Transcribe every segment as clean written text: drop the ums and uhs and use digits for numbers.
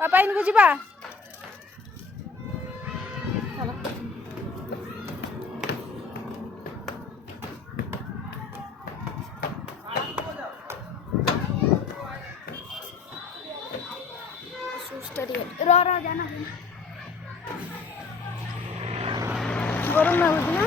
बापा इनको जीवा रो जाना गरम लाଗୁଛି ना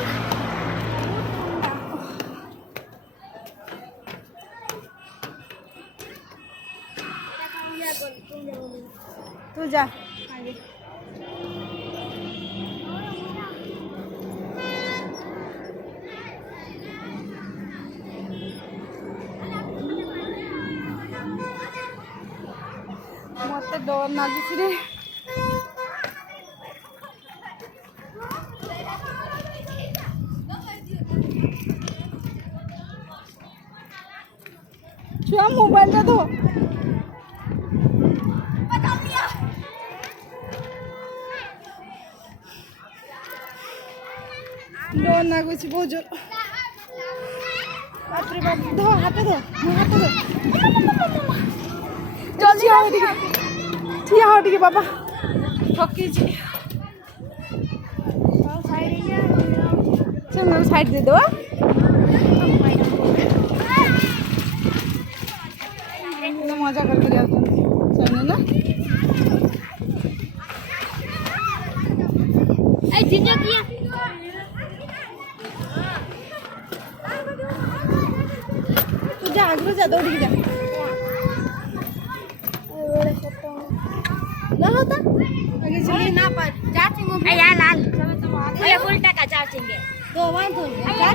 तू जा आगे मत डर लाଗୁଛି रे छुआ मोबाइल टा दो डर लाଗୁଛି बहुत जोर बाप रे बाप दो हाथ दो जल्दी आओ ठीक ठीक आओ ठीक बाबा थकी छी चल साइड दे दो मजा करके जाते हैं ना ऐ जिन्ना किया तू जा आगे जा दौड़ के जा ना होता आगे चलिए ना पर चार्जिंग में यार लाल ये उल्टा का चार्जिंग है तो वहां तो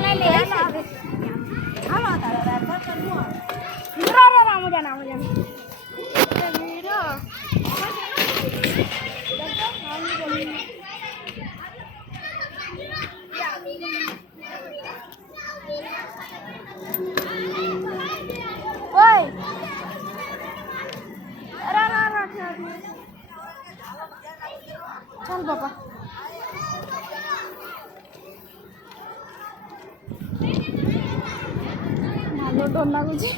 ले ले हां होता मुझे ना चल बाबा मालो डर लाଗୁଛି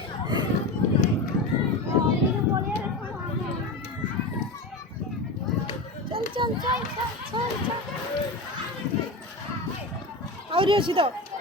चल चल चल चल चल और अच्छी तो